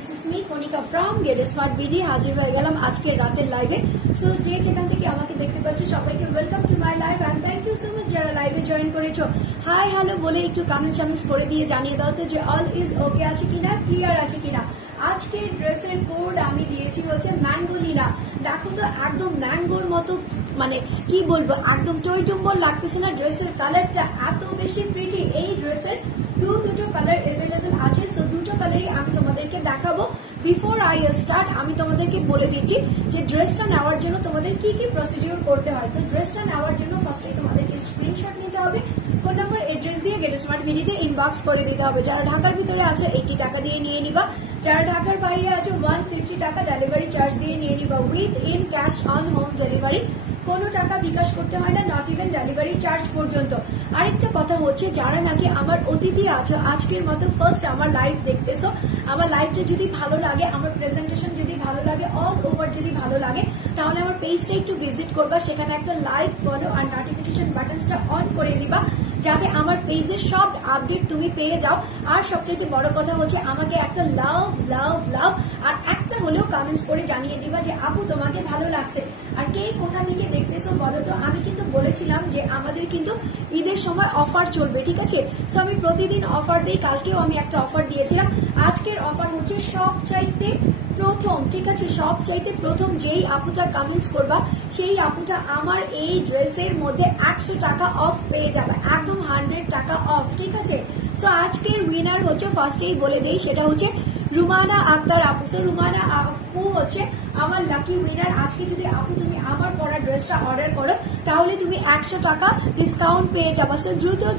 This is me Konika from Get Smart BD হাজির হয়ে গেলাম আজকের রাতের লাইভে। সো যে যেখান থেকে আমাকে দেখতে পাচ্ছি সবাইকে welcome to my live and thank you so much যারা লাইভে জয়েন করেছো। হাই হ্যালো বলে একটু কমেন্টস করে দিয়ে জানিয়ে দাও তো যে অল ইজ ওকে আছে কিনা, ক্লিয়ার আছে কিনা। আজকের ড্রেসের কোড আমি দিয়েছি হচ্ছে ম্যাঙ্গোলিনা। দেখো তো একদম ম্যাঙ্গোর মতো, মানে কি বলবো, একদম টইটুম্বর লাগতেছে না। ড্রেসের কালারটা এত বেশি প্রিটি। এই ড্রেসের দুটো কালার অ্যাভেলেবল আছে। সো দুটো কালারই আমি তোমাদেরকে দেখাবো। বিফোর আই স্টার্ট আমি তোমাদেরকে বলে দিচ্ছি যে ড্রেসটা নেওয়ার জন্য তোমাদের কি কি প্রসিডিউর করতে হয়। তো ড্রেসটা নেওয়ার জন্য ফার্স্টে তোমাদেরকে স্ক্রিনশট নিতে হবে, ফোন নাম্বার এড্রেস দিয়ে গেট স্মার্ট বিডিতে ইনবক্স করে দিতে হবে। যারা ঢাকার ভিতরে আছে 80 টাকা দিয়ে নিয়ে নিবা, যারা ঢাকার বাইরে আছে 150 টাকা ডেলিভারি চার্জ দিয়ে নিয়ে নিবা with in cash on home delivery. কোনো টাকা বিকাশ করতে হয় না, নট ইভেন ডেলিভারি চার্জ পর্যন্ত। আরেকটা কথা হচ্ছে, যারা নাকি আমার অতিথি আছে আজকের মতো ফার্স্ট আমার লাইভ দেখতেছো, আমার লাইভটা যদি ভালো লাগে, আমার প্রেজেন্টেশন যদি ভালো লাগে, অল ওভার যদি ভালো লাগে, তাহলে আমার পেজটা একটু ভিজিট করবা। সেখানে একটা লাইক, ফলো আর নোটিফিকেশন বাটনসটা অন করে দিবা যাতে আমার পেজের সব আপডেট তুমি পেয়ে যাও। আর সবচেয়ে বড় কথা হচ্ছে আমাকে একটা লাভ লাভ লাভ আর একটা হলেও কমেন্টস করে জানিয়ে দিবা যে আপু তোমাকে ভালো লাগছে। আর কে কোথা থেকে দেখতেছো বলো তো। আমি কিন্তু বলেছিলাম যে আমাদের কিন্তু ঈদের সময় অফার চলবে, ঠিক আছে। সো আমি প্রতিদিন অফার দিই, কালকেও আমি একটা অফার দিয়েছিলাম। আজকের অফার হচ্ছে সবচাইতে প্রথম, ঠিক আছে, সবচাইতে প্রথম যেই আপুটা কমেন্টস করবা সেই আপুটা আমার এই ড্রেসের মধ্যে 100 টাকা অফ পেয়ে যাবে, একদম 100 টাকা অফ, ঠিক আছে। সো আজকের উইনার হচ্ছে ফার্স্টেই বলে দেই, সেটা হচ্ছে রুমানা আক্তার আপু। সো রুমানা আপু হচ্ছে আমার লাকি উইনার। আজকে যদি আপু তুমি আমার পরা ড্রেসটা অর্ডার করো তাহলে তুমি 100 টাকা ডিসকাউন্ট পেয়ে যাবা। সো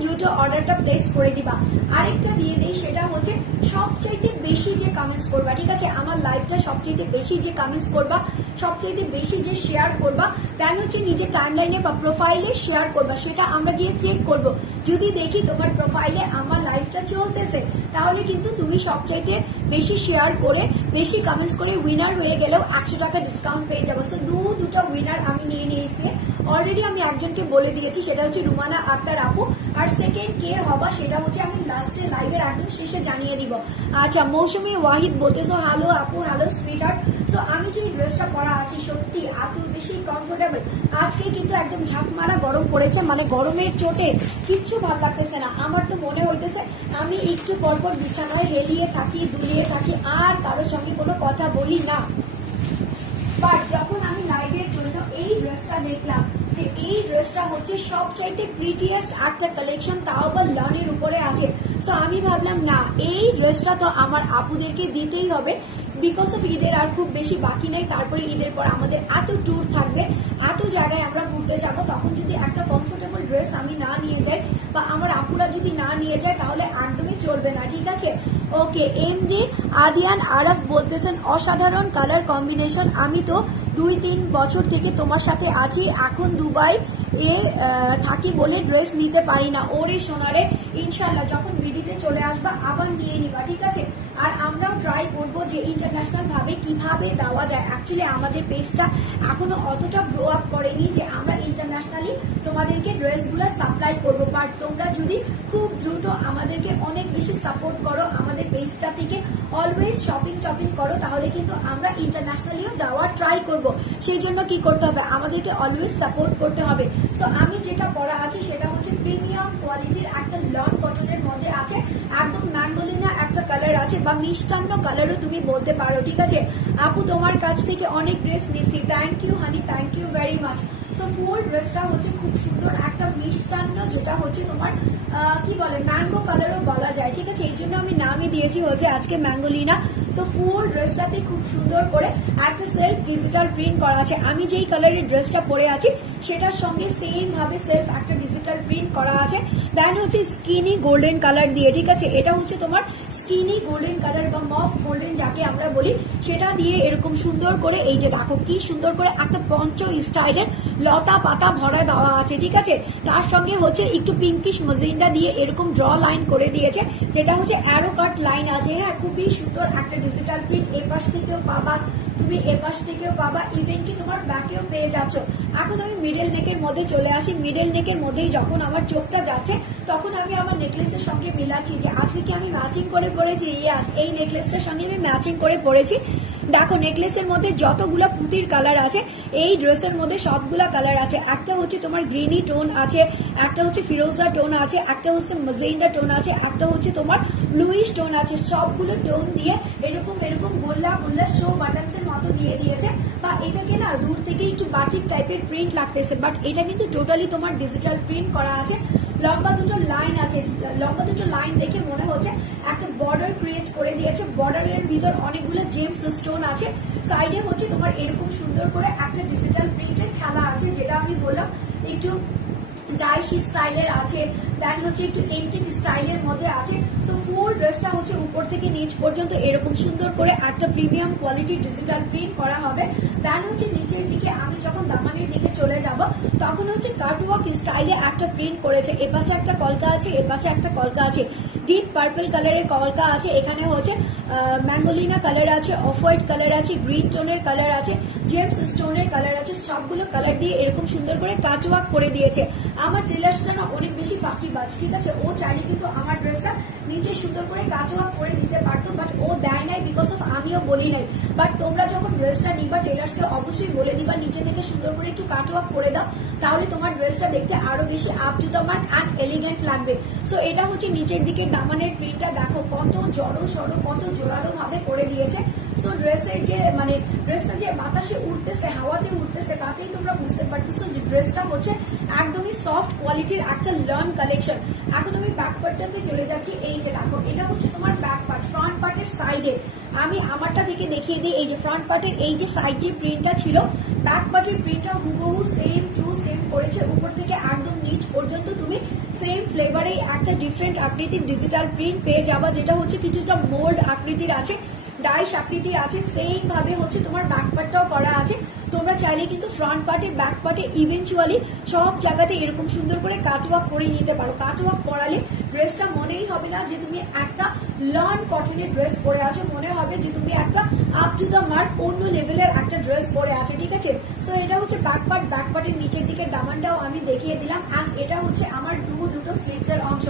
দ্রুত অর্ডারটা প্লেস করে দিবা। আরেকটা দিয়ে দেই, সেটা হচ্ছে সবচাইতে বেশি যে কমেন্টস করবা, ঠিক আছে, আমার লাইভটা সবচাইতে বেশি যে কমেন্টস করবা, সবচাইতে বেশি যে শেয়ার করবা, দেন হচ্ছে নিজের টাইমলাইনে বা প্রোফাইলে শেয়ার করবা। সেটা আমরা গিয়ে চেক করব। যদি দেখি তোমার প্রোফাইলে আমার লাইভটা চলতেছে তাহলে কিন্তু তুমি সবচাইতে বেশি শেয়ার করে, বেশি কমেন্টস করে উইনার হয়ে গেলেও 100 টাকা ডিসকাউন্ট পেয়ে যাবো। সো দুটো উইনার আমি নিয়ে নিয়েছি অলরেডি। আমি একজনকে বলে দিয়েছি, সেটা হচ্ছে রুমানা আক্তার আপু। আর সেকেন্ড কে হবা সেটা হচ্ছে আমি লাস্টে লাইভের একদম শেষে জানিয়ে দিব। আচ্ছা, মৌসুমী ওয়াহিদ বলতেছো হ্যালো আপু, হ্যালো সুইটহার্ট। সো আমি যে ড্রেসটা পরা আছি সত্যি এত বেশি কমফোর্টেবল। আজকে কিন্তু একদম ঝাঁকমারা গরম পড়েছে, মানে গরমের চোটে কিচ্ছু ভালো লাগতেছে না। আমার তো মনে হইতেছে আমি একটু পরপর বিছানায় হেলিয়ে থাকি, দুলিয়ে থাকি, আর কারোর সঙ্গে কোনো কথা বলি না। বাট যখন আমি লাইভের জন্য এই ড্রেসটা দেখলাম যে এই ড্রেসটা হচ্ছে সবচাইতে প্রিটিয়েস্ট একটা কালেকশন, তাও আবার লনের উপরে আছে। সো আমি ভাবলাম না, এই ড্রেসটা তো আমার আপুদেরকে দিতেই হবে। বিকজ অফ ঈদের আর খুব বেশি বাকি নেই, তারপরে ঈদের পর আমাদের এত ট্যুর থাকবে, এত জায়গায় আমরা ঘুরতে যাব, তখন যদি একটা কমফোর্টেবল ড্রেস আমি না নিয়ে যাই বা আমার আপুরা যদি না নিয়ে যায় তাহলে একদমই চলবে না, ঠিক আছে। ওকে, এমডি আদিয়ান আরফ বলতেছেন অসাধারণ কালার কম্বিনেশন। আমি তো 2-3 বছর থেকে তোমার সাথে আছি, এখন দুবাই এ থাকি বলে ড্রেস নিতে পারি না। ওরে সোনারে, ইনশাল্লাহ যখন বিডিতে চলে আসবা আবার নিয়ে নিবা, ঠিক আছে। আর আমরাও ট্রাই করবো যে ইন্টারন্যাশনাল ভাবে কিভাবে দেওয়া যায়। অ্যাকচুয়ালি আমাদের পেজটা এখনো অতটা গ্রো আপ করেনি যে আমরা ইন্টারন্যাশনালি তোমাদেরকে ড্রেসগুলো সাপ্লাই করবো। বাট তোমরা যদি খুব দ্রুত আমাদেরকে অনেক বেশি সাপোর্ট করো, আমাদের পেজটা থেকে অলওয়েজ শপিং করো, তাহলে কিন্তু আমরা ইন্টারন্যাশনালিও দেওয়ার ট্রাই করব। সেই জন্য কি করতে হবে, আমাদেরকে অলওয়েজ সাপোর্ট করতে হবে। সো আমি যেটা পরা আছে সেটা হচ্ছে প্রিমিয়াম কোয়ালিটির একটা লন কটনের মধ্যে আছে, একদম ম্যাঙ্গোলিনা একটা কালার আছে বা মিষ্টান্ন কালারও তুমি বলতে পারো, ঠিক আছে। আপু তোমার কাছ থেকে অনেক ড্রেস নিছি, thank you honey, thank you very much. So full ড্রেসটা হচ্ছে খুব সুন্দর একটা মিষ্টান্ন, যেটা হচ্ছে তোমার কি বলে ম্যাঙ্গো কালারও বলা যায়, ঠিক আছে। এই জন্য আমি নামই দিয়েছি হচ্ছে আজকে ম্যাঙ্গোলিনা। সো ফুল ড্রেসটাতে খুব সুন্দর করে একটা সেলফ ডিজিটাল প্রিন্ট করা আছে। আমি যেই কালারের ড্রেসটা পরে আছি সেটার সঙ্গে সেম ভাবে সেলফ একটা ডিজিটাল প্রিন্ট করা আছে। দেন হচ্ছে স্কিনি গোল্ডেন কালার দিয়ে, ঠিক আছে। এটা হচ্ছে তোমার স্কিনি গোল্ডেন কালার বা মফ গোল্ডেন যাকে আমরা বলি, সেটা দিয়ে এরকম সুন্দর করে, এই যে দেখো কি সুন্দর করে একটা পঞ্চ স্টাইলের লতা পাতা ভরা দেওয়া আছে, ঠিক আছে। তার সঙ্গে হচ্ছে একটু পিঙ্কিশ মজিন্ডা দিয়ে এরকম ড্র লাইন করে দিয়েছে, যেটা হচ্ছে অ্যারো কাট লাইন আছে। হ্যাঁ, খুবই সুন্দর একটা ডিজিটাল প্রিন্ট। এপাশ থেকেও পাবা, তুমি এপাশ থেকেও পাবা, ইভেন কি তোমার ব্যাকেও পেয়ে যাচ্ছ। এখন আমি মিডল নেকের মধ্যে চলে আসি। মিডল নেকের মধ্যেই যখন আমার চোখটা যাচ্ছে তখন আমি আমার নেকলেসের সঙ্গে মিলাচ্ছি যে আজকে কি আমি ম্যাচিং করে পরেছি। ইয়াস, এই নেকলেসটার সঙ্গে আমি ম্যাচিং করে পরেছি। দেখো নেকলেসের মধ্যে যতগুলো পুঁতির কালার আছে এই ড্রেসের মধ্যে সবগুলা কালার আছে। একটা হচ্ছে তোমার গ্রিনি টোন আছে, একটা হচ্ছে ফিরোজা টোন আছে, একটা হচ্ছে মাজেন্ডা টোন আছে, একটা হচ্ছে তোমার ব্লুইশ টোন আছে। সবগুলো টোন দিয়ে এরকম এরকম গোল্লা গোল্লা শো বাটনস এর মতো দিয়ে দিয়েছে। বা এটাকে না দূর থেকে একটু বাটিক টাইপের প্রিন্ট লাগতেছে, বাট এটা কিন্তু টোটালি তোমার ডিজিটাল প্রিন্ট করা আছে। লম্বা দুটো লাইন আছে, লম্বা দুটো লাইন দেখে মনে হচ্ছে একটা বর্ডার ক্রিয়েট করে দিয়েছে। বর্ডারের ভিতর অনেকগুলো জেমস স্টোন আছে। সাইডে হচ্ছে তোমার এরকম সুন্দর করে একটা ডিজিটাল প্রিন্টের খেলা আছে, যেটা আমি বললাম একটু ডাইশি স্টাইলের আছে, দেন হচ্ছে একটু এন্টিক স্টাইলের মধ্যে আছে। সো ফুল ড্রেসটা হচ্ছে উপর থেকে নিচ পর্যন্ত এরকম সুন্দর করে একটা প্রিমিয়াম কোয়ালিটি ডিজিটাল প্রিন্ট করা হবে। দেন হচ্ছে নিচের দিকে আমি যখন দামানের দিকে চলে যাব তখন হচ্ছে কাটওয়ার্ক স্টাইলে একটা প্রিন্ট করেছে। এপাশে একটা কলকা আছে, এপাশে একটা কলকা আছে, ডিপ পার্পল কালারের কলকা আছে। এখানে হচ্ছে ম্যাঙ্গোলিনা কালার আছে, অফ হোয়াইট কালার আছে, গ্রিন টোনের কালার আছে, জেমস স্টোনের কালার আছে। সবগুলো কালার দিয়ে এরকম সুন্দর করে কাটওয়ার্ক করে দিয়েছে। আমার টেলার্সটা না অনেক বেশি ফাঁকিবাজ, ঠিক আছে। ও চাইলে কিন্তু আমার ড্রেসটা নিচে সুন্দর করে কাটওয়ার্ক করে দিতে পারতো, বাট ও দেয় নাই বিকজ অফ আমিও বলি নাই। বাট তোমরা যখন ড্রেসটা নিবা টেলার্সকে অবশ্যই বলে দিবা নিচে থেকে সুন্দর করে একটু কাটওয়ার্ক করে দাও, তাহলে তোমার ড্রেসটা দেখতে আরো বেশি up to the mark and elegant লাগবে। সো এটা হচ্ছে নিচের দিকে দামানের প্রিন্টটা, দেখো কত জড়ো সড়ো কত জোরালো ভাবে করে দিয়েছে। সো ড্রেসের যে মানে ড্রেসটা যে বাতাসে উঠতেছে হাওয়াতে উঠতেছে তাতেই তোমরা বুঝতে পারতেছো যে ড্রেসটা হচ্ছে একদমই সফট কোয়ালিটির একটা লর্ন কালেকশন। এখন আমি ব্যাক পার্টটাতে চলে যাচ্ছি। এই যে দেখো এটা হচ্ছে তোমার ব্যাক পার্ট। ফ্রন্ট পার্টের সাইডে আমি আমারটা থেকে দেখিয়ে দিই। এই যে ফ্রন্ট পার্টের এই যে সাইড যে প্রিন্টটা ছিল, ব্যাক পার্টের প্রিন্টটা হুবহু সেম টু সেম করেছে। উপর থেকে একদম নিচ পর্যন্ত তুমি সেম ফ্লেভারে একটা ডিফারেন্ট আকৃতির ডিজিটাল প্রিন্ট পেয়ে যাবা, যেটা হচ্ছে কিছুটা মোল্ড আকৃতির আছে, ডাইশ আকৃতির আছে। সেম ভাবে হচ্ছে তোমার ব্যাক পার্টটাও করা আছে। তোমরা চাইলে কিন্তু ফ্রন্ট পার্টে ব্যাক পার্টে ইভেনচুয়ালি সব জায়গাতে এরকম সুন্দর করে কাটওয়ার্ক করে নিতে পারো। কাটওয়ার্ক করালে ড্রেসটা মনেই হবে না যে তুমি একটা লর্ন কটনের ড্রেস পরে আছো, মনে হবে যে তুমি একটা আপ টু দ্য মার্ক অন্য লেভেলের একটা ড্রেস পরে আছো, ঠিক আছে। সো এটা হচ্ছে ব্যাক পার্ট। ব্যাক পার্টের নিচের দিকে দামানটাও আমি দেখিয়ে দিলাম। অ্যান্ড এটা হচ্ছে আমার দুটো স্লিভসের অংশ।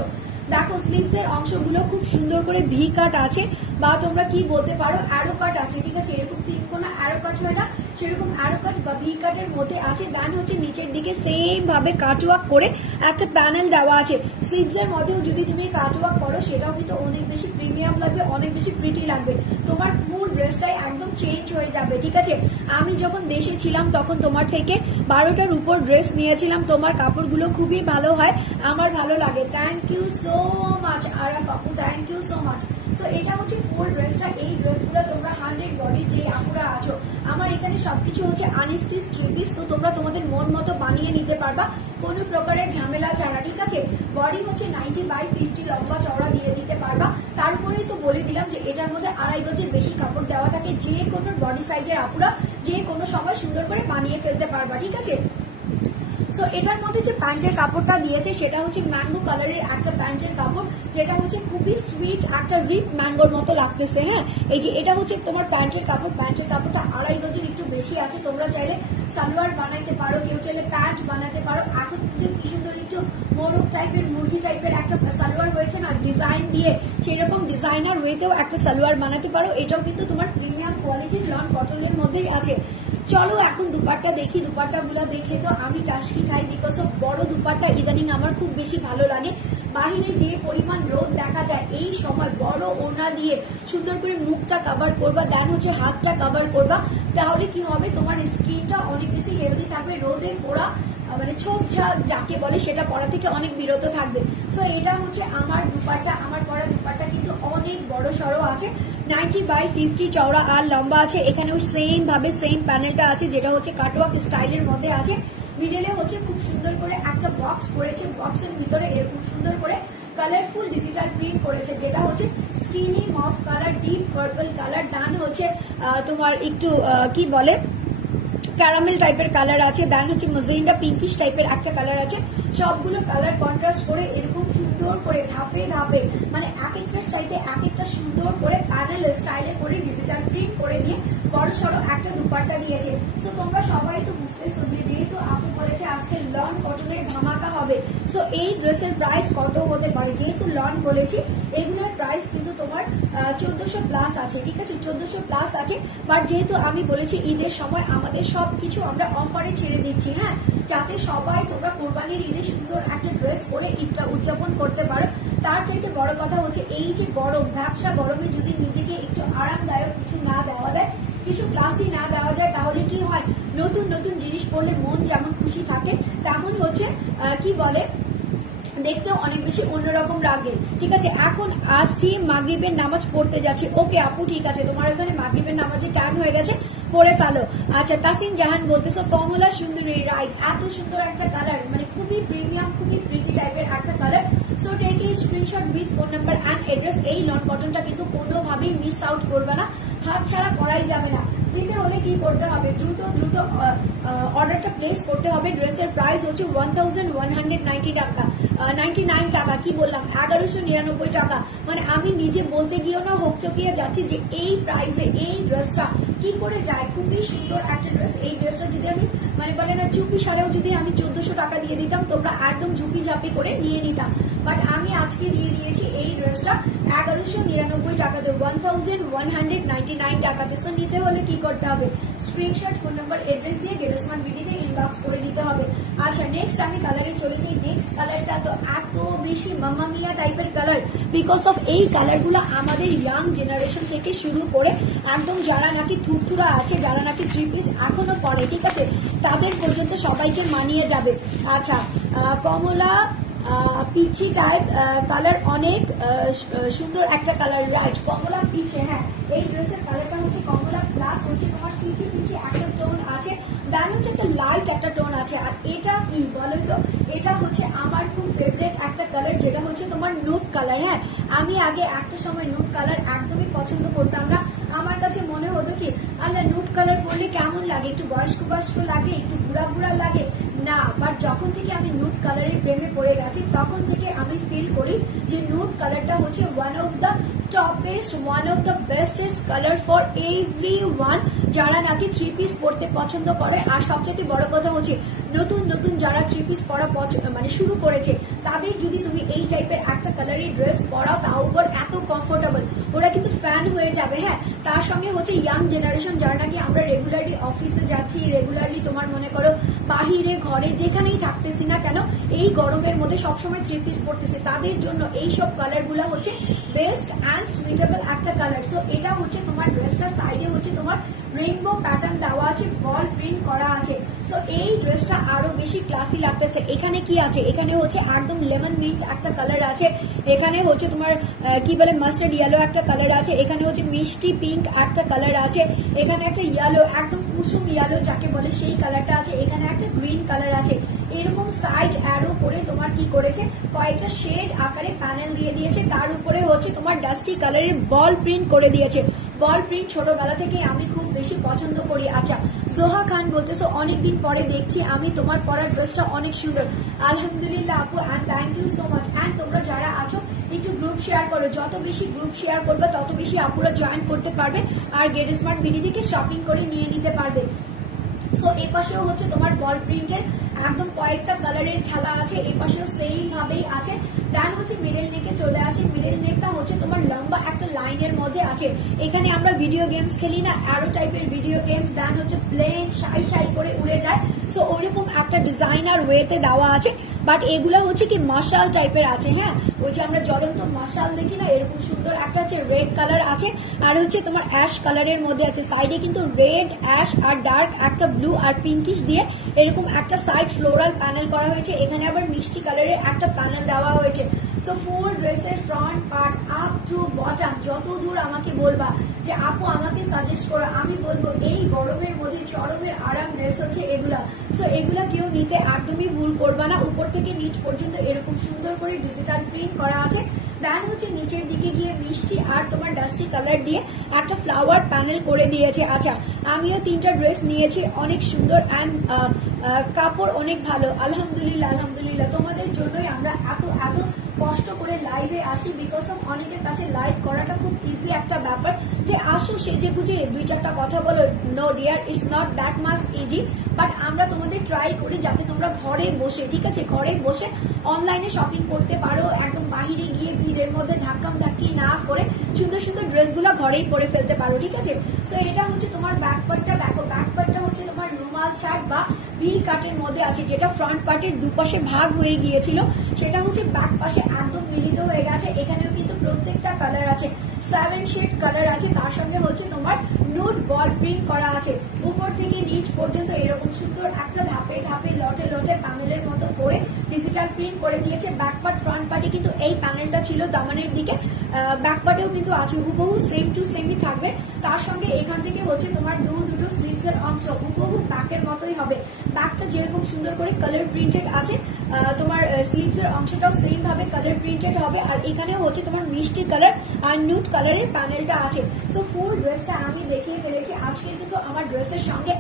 দেখো স্লিভসের অংশগুলো খুব সুন্দর করে ভি কাট আছে, বা তোমরা কি বলতে পারো অ্যারো কাট আছে, ঠিক আছে। এরকম তিন কোনা অ্যারো কাট হয় না, সেরকম অ্যারো কাট বা ভি কাটের মধ্যে আছে। দেন হচ্ছে নিচের দিকে সেম ভাবে কাটওয়ার্ক করে একটা প্যানেল দেওয়া আছে। স্লিভসের মধ্যেও যদি তুমি কাটওয়ার্ক করো সেটাও কিন্তু অনেক বেশি প্রিমিয়াম লাগবে, অনেক বেশি প্রিটি লাগবে। তোমার ফুল ড্রেসটাই একদম চেঞ্জ হয়ে যাবে, ঠিক আছে। আমি যখন দেশে ছিলাম তখন তোমার থেকে 12টার উপর ড্রেস নিয়েছিলাম। তোমার কাপড়গুলো খুবই ভালো হয়, আমার ভালো লাগে। Thank you so much Araf আপু, thank you so much. So এটা হচ্ছে ফুল ড্রেসটা। এই ড্রেসগুলো তোমরা 100 বডির যে আপুরা আছো, আমার এখানে সবকিছু হচ্ছে আনস্টিচ থ্রি পিস, তো তোমরা তোমাদের মন মতো বানিয়ে নিতে পারবা কোনো প্রকারের ঝামেলা ছাড়া, ঠিক আছে। বডি হচ্ছে 90/50 লম্বা চওড়া দিয়ে দিতে পারবা। তারপরেই তো বলে দিলাম যে এটার মধ্যে 2.5 গজের বেশি কাপড় দেওয়া থাকে, যে কোনো বডি সাইজের আপুরা যে কোনো সময় সুন্দর করে বানিয়ে ফেলতে পারবা, ঠিক আছে। সো এটার মধ্যে যে প্যান্টের কাপড়টা দিয়েছে সেটা হচ্ছে ম্যাঙ্গো কালারের একটা প্যান্টের কাপড়, যেটা হচ্ছে খুবই সুইট একটা রিপ ম্যাঙ্গোর মতো লাগতেছে। হ্যাঁ, এই যে এটা হচ্ছে তোমার প্যান্টের কাপড়। প্যান্টের কাপড়টা 2.5 গজের একটু বেশি আছে। তোমরা চাইলে সালোয়ার বানাইতে পারো, কেউ চাইলে প্যান্ট বানাতে পারো। এখন কি সুন্দর একটু মোরগ টাইপের মুরগি টাইপের একটা সালোয়ার হয়েছে না ডিজাইন দিয়ে, সেরকম ডিজাইনার ওয়েতেও একটা সালোয়ার বানাতে পারো। এটাও কিন্তু তোমার প্রিমিয়াম কোয়ালিটির লন কটনের মধ্যেই আছে। চলো এখন দুপাট্টা দেখি। দুপাট্টা গুলা দেখে তো আমি টাসকি খাই, বিকজ অফ বড় দুপাট্টা ইদানিং আমার খুব বেশি ভালো লাগে। বাহিরে যে পরিমাণ রোদ দেখা যায়, এই সময় বড় ওড়না দিয়ে সুন্দর করে মুখটা কভার করবা, দেন হচ্ছে হাতটা কভার করবা, তাহলে কি হবে তোমার স্কিনটা অনেক বেশি হেলদি থাকবে। রোদের পোড়া মানে ছোপ ছাপ যাকে বলে সেটা পরা থেকে অনেক বিরত থাকবে। সো এটা হচ্ছে আমার দুপাট্টা। আমার পরা দুপাট্টা কিন্তু অনেক বড় সড়ো আছে, 90/50 চওড়া আর লম্বা আছে। এখানেও সেম ভাবে সেম প্যানেলটা আছে, যেটা হচ্ছে কাটওয়ার্ক স্টাইলের মধ্যে আছে। মিডলে হচ্ছে খুব সুন্দর করে একটা বক্স করেছে, বক্সের ভিতরে এরকম সুন্দর করে কালারফুল ডিজিটাল প্রিন্ট করেছে, যেটা হচ্ছে স্কিনি মফ কালার, ডিপ পার্পল কালার, ডান হচ্ছে তোমার একটু কি বলে ক্যারামেল টাইপের কালার আছে, দেন হচ্ছে মজেন্ডা পিঙ্কিশ টাইপের একটা কালার আছে। সবগুলো কালার কন্ট্রাস্ট করে এরকম সুন্দর করে ধাপে ধাপে মানে এক একটার চাইতে এক একটা সুন্দর করে প্যানেল স্টাইলে করে ডিজিটাল প্রিন্ট করে দিয়ে বড় সড়ো একটা দুপাট্টা দিয়েছে। সো তোমরা সবাই তো বুঝতেছো যেহেতু আপু বলেছে আজকে লন কটনের ধামাকা হবে, সো এই ড্রেসের প্রাইস কত হতে পারে? যেহেতু লন বলেছি এগুলোর প্রাইস কিন্তু তোমার 1400 প্লাস আছে, ঠিক আছে, 1400 প্লাস আছে। বাট যেহেতু আমি বলেছি ঈদের সময় আমাদের সবকিছু আমরা অফারে ছেড়ে দিচ্ছি, হ্যাঁ, যাতে সবাই তোমরা কোরবানির ঈদে সুন্দর একটা ড্রেস পরে ঈদটা উদযাপন করতে পারো। তার চাইতে বড় কথা হচ্ছে এই যে গরম, ব্যবসা গরমে যদি নিজেকে একটু আরামদায়ক কিছু না দেওয়া যায়, কিছু ক্লাসি না দেওয়া যায়, তাহলে কি হয়, নতুন নতুন জিনিস পড়লে মন যেমন খুশি থাকে তেমন হচ্ছে কি বলে দেখতেও অনেক বেশি অন্যরকম লাগে, ঠিক আছে। এখন আসছি মাগরিবের নামাজ পড়তে যাচ্ছি। ওকে আপু ঠিক আছে, তোমার ওখানে মাগরিবের নামাজের টাইম হয়ে গেছে, পড়ে ফেলো। আচ্ছা তাসিন জাহান বলতেছো কমলা সুন্দরী, রাইট, এত সুন্দর একটা কালার, মানে খুবই প্রিমিয়াম খুবই প্রিটি টাইপের একটা colour. So take a screenshot with phone number and address. এই লন কটনটা কিন্তু কোনোভাবেই মিস আউট করবে না, হাত ছাড়া করাই যাবে না। দিতে হলে কি করতে হবে, দ্রুত দ্রুত অর্ডারটা প্লেস করতে হবে। ড্রেসের প্রাইস হচ্ছে 1190 টাকা, 99 টাকা, কি বললাম 1199 টাকা। মানে আমি নিজে বলতে গিয়েও না হকচকিয়ে যাচ্ছি যে এই প্রাইসে এই ড্রেসটা কি করে যায়। খুবই সুন্দর একটা ড্রেস। এই ড্রেসটা যদি আমি মানে বলে না চুপি সারেও যদি আমি 1400 টাকা দিয়ে দিতাম তোমরা একদম ঝুপি ঝাপি করে নিয়ে নিতাম, বাট আমি আজকে দিয়ে দিয়েছি এই ড্রেসটা 1199 টাকাতে, 1199 টাকাতে। সো নিতে হলে কি করতে হবে, স্ক্রিনশট ফোন নাম্বার এড্রেস দিয়ে গেটসমান বিডিতে ইনবক্স করে দিতে হবে। আচ্ছা নেক্সট আমি কালারে চলে যাই। নেক্সট কালারটা তো এত বেশি মাম্মা মিয়া টাইপের কালার, বিকজ অফ এই কালারগুলো আমাদের ইয়াং জেনারেশন থেকে শুরু করে একদম যারা নাকি থুরথুরা আছে, যারা নাকি থ্রি পিস এখনো পরে, ঠিক আছে, তাদের পর্যন্ত সবাইকে মানিয়ে যাবে। আচ্ছা কমলা পিচি টাইপ কালার, অনেক সুন্দর একটা কালার, রাইট, কমলা পিচে। হ্যাঁ এই ড্রেসের কালারটা হচ্ছে কমলা প্লাস হচ্ছে তোমার পিচি পিচি একটা টোন আছে, দেন হচ্ছে একটা লাইট একটা টোন আছে। আর এটা কি বলো তো, এটা হচ্ছে আমার খুব ফেভারিট একটা কালার, যেটা হচ্ছে তোমার নুট কালার। হ্যাঁ আমি আগে একটা সময় নুট কালার একদমই পছন্দ করতাম না, আমার কাছে মনে হতো কি আল্লাহ নুট কালার পরলে কেমন লাগে, একটু বয়স্ক বয়স্ক লাগে, একটু বুড়া বুড়া লাগে না। বাট যখন থেকে আমি নুট কালারের প্রেমে পড়ে গেছি তখন থেকে আমি ফিল করি যে নুট কালারটা হচ্ছে one of the toppest, one of the bestest colour for everyone, যারা নাকি থ্রি পিস পরতে পছন্দ করে। আর সবচেয়ে বড় কথা হচ্ছে নতুন নতুন যারা থ্রি পিস পরা মানে শুরু করেছে তাদের যদি তুমি এই টাইপের একটা কালারের ড্রেস পরাও, তাও উপর এত কমফোর্টেবল, ওরা কিন্তু ফ্যান হয়ে যাবে। হ্যাঁ তার সঙ্গে হচ্ছে ইয়াং জেনারেশন যারা নাকি আমরা রেগুলারলি অফিসে যাচ্ছি, রেগুলারলি তোমার মনে করো বাহিরে ঘরে যেখানেই থাকতেছি না কেন এই গরমের মধ্যে সবসময় থ্রি পিস পরতেছে, তাদের জন্য এইসব কালার গুলা হচ্ছে বেস্ট অ্যান্ড সুইটেবল একটা কালার। সো এটা হচ্ছে তোমার ড্রেসটা সাইডে হচ্ছে তোমার রেইনবো প্যাটার্ন দেওয়া আছে, বল প্রিন্ট করা আছে। সো এই ড্রেসটা আরো বেশি ক্লাসি লাগতেছে। এখানে কি আছে, এখানে হচ্ছে একদম লেমন মিন্ট একটা কালার আছে, এখানে হচ্ছে তোমার কি বলে মাস্টার্ড ইয়েলো একটা কালার আছে, এখানে হচ্ছে মিষ্টি পিঙ্ক একটা কালার আছে, এখানে একটা ইয়েলো একদম কুসুম ইয়েলো যাকে বলে সেই কালারটা আছে, এখানে একটা গ্রিন কালার আছে। এরকম সাইড অ্যারো করে তোমার কি করেছে কয়েকটা শেড আকারে প্যানেল দিয়ে দিয়েছে, তার উপরে হচ্ছে তোমার ডাস্টি কালারের বল প্রিন্ট করে দিয়েছে। বল প্রিন্ট ছোটবেলা থেকে আমি খুব বেশি পছন্দ করি। আচ্ছা জোহা খান বলতেছো অনেকদিন পরে দেখছি আমি তোমার পরা ড্রেসটা অনেক সুন্দর, আলহামদুলিল্লাহ আপু and thank you so much. And তোমরা যারা আছো একটু গ্রুপ শেয়ার করো, যত বেশি গ্রুপ শেয়ার করবে তত বেশি আপুরা জয়েন করতে পারবে আর গেট স্মার্ট বিডি থেকে শপিং করে নিয়ে নিতে পারবে। সো এই পাশেও হচ্ছে তোমার বল প্রিন্টের একদম কয়েকটা কালারের খেলা আছে, এই পাশেও সেম ভাবেই আছে। ডান হচ্ছে মিডল নেকে চলে আসে, মিডল নেকটা হচ্ছে তোমার লম্বা একটা লাইনের মধ্যে আছে। এখানে আমরা ভিডিও গেমস খেলি না, অ্যারো টাইপের ভিডিও গেমস, ডান হচ্ছে প্লেন সাই সাই করে উড়ে যায়। সো ওইরকম একটা ডিজাইনার ওয়েতে দেওয়া আছে, বাট এগুলো হচ্ছে কি মাশাল টাইপের আছে। হ্যাঁ ওই যে আমরা জ্বলন্ত মাশাল দেখি না, এরকম সুন্দর একটা আছে, রেড কালার আছে আর হচ্ছে তোমার অ্যাশ কালারের মধ্যে আছে। সাইডে কিন্তু রেড অ্যাশ আর ডার্ক একটা ব্লু আর পিঙ্কিশ দিয়ে এরকম একটা সাইড ফ্লোরাল প্যানেল করা হয়েছে, এখানে আবার মিষ্টি কালারের একটা প্যানেল দেওয়া হয়েছে। সো ফুল ড্রেসের front part up to bottom যত দূর আমাকে বলবা যে আপু আমাকে সাজেস্ট করো, আমি বলবো এই গরমের মধ্যে চরমের আরাম ড্রেস হচ্ছে এগুলা। সো এগুলা কেউ নিতে একদমই ভুল করবা না। উপর থেকে নিচ পর্যন্ত এরকম সুন্দর করে ডিজিটাল প্রিন্ট করা আছে, দেন হচ্ছে নিচের দিকে গিয়ে মিষ্টি আর তোমার ডাস্টি কালার দিয়ে একটা ফ্লাওয়ার প্যানেল করে দিয়েছে। আচ্ছা, আমিও 3টা ড্রেস নিয়েছি, অনেক সুন্দর অ্যান্ড কাপড় অনেক ভালো, আলহামদুলিল্লাহ আলহামদুলিল্লাহ। তোমাদের জন্যই আমরা এত এত কষ্ট করে লাইভে আসি, বিকজ অফ অনেকের কাছে লাইভ করাটা খুব ইজি একটা ব্যাপার, যে আসো সেজে বুঝে 2-4টা কথা বলো। No dear, it's not that much easy, but আমরা তোমাদের ট্রাই করি যাতে তোমরা ঘরে বসে, ঠিক আছে, ঘরে বসে অনলাইনে শপিং করতে পারো, একদম বাহিরে গিয়ে ভিড়ের মধ্যে ধাক্কি না করে সুন্দর সুন্দর ড্রেসগুলো ঘরেই পরে ফেলতে পারো, ঠিক আছে। সো এটা হচ্ছে তোমার ব্যাক পার্টটা, দেখো ব্যাক পার্টটা হচ্ছে তোমার রুমাল শার্ট বা ভি কাটের মধ্যে আছে, যেটা ফ্রন্ট পার্টের দুপাশে ভাগ হয়ে গিয়েছিল সেটা হচ্ছে ব্যাক পাশে একদম মিলিত হয়ে গেছে। এখানেও কিন্তু প্রত্যেকটা কালার আছে, 7 শেড কালার আছে, তার সঙ্গে হচ্ছে তোমার নুড বল প্রিন্ট করা আছে। উপর থেকে নিচ পর্যন্ত এরকম সুন্দর একটা ধাপে ধাপে লটে লটে প্যানেলের মতো করে ডিজিটাল প্রিন্ট করে দিয়েছে। ব্যাক পার্ট ফ্রন্ট পার্টে কিন্তু এই প্যানেলটা ছিল দামানের দিকে, ব্যাক পার্টেও কিন্তু আছে, হুবহু সেম টু সেমই থাকবে। তার সঙ্গে এখান থেকে হচ্ছে তোমার দুটো স্লিভস এর অংশ হুবহু ব্যাকের মতোই হবে। ব্যাকটা যেরকম সুন্দর করে কালার প্রিন্টেড আছে, তোমার স্লিভস এর অংশটাও সেম ভাবে কালার প্রিন্টেড হবে। আর এখানেও হচ্ছে তোমার মিষ্টি কালার আর নিউড কালারের প্যানেলটা আছে। সো ফুল ড্রেসটা আমি দেখিয়ে ফেলেছি। আজকে কিন্তু আমার ড্রেসের সঙ্গে